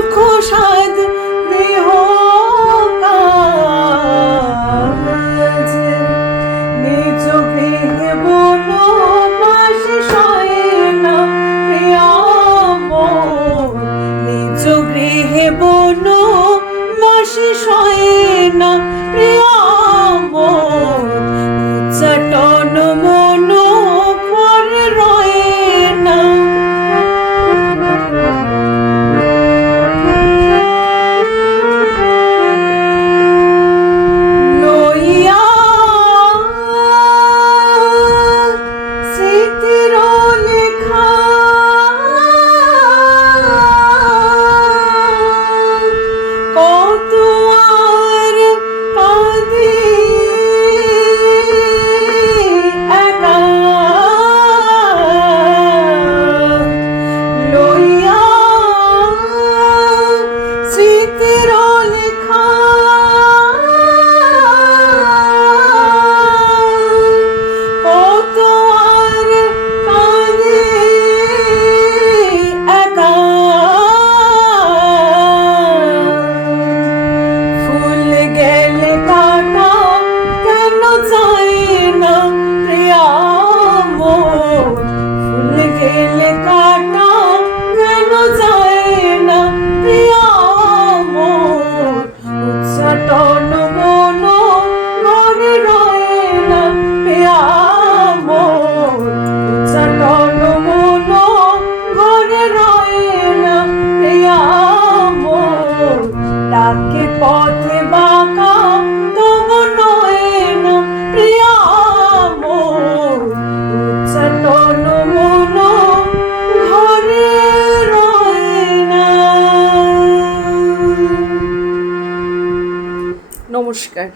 সুখ সাদ দেহ কাজ নিজ গৃহে বনবাসে শয়ে না প্রিয়া মোর নিজ গৃহে বনবাসে শয়ে না প্রিয়া মোর উচ্চাটন মন ঘরে রয়ে না লইয়া স্মৃতির লেখা কত আর কাঁদি একা লইয়া স্মৃতির লেখা কত আর কাঁদি একা ফুল গেলে কাটা কেন যায় না প্রিয়া মোর ফুল গেলে কাটা কেন যায় না প্রিয়া মোর উচ্চাটন মন ঘরে রয়ে না প্রিয়া মোর উচ্চাটন মন ঘরে রয়ে না প্রিয়া মোর ডাকে পথে বাঁকা তবু নয় না প্রিয়া মোর উচ্চাটন মন ঘরে রয়ে না। নমস্কার।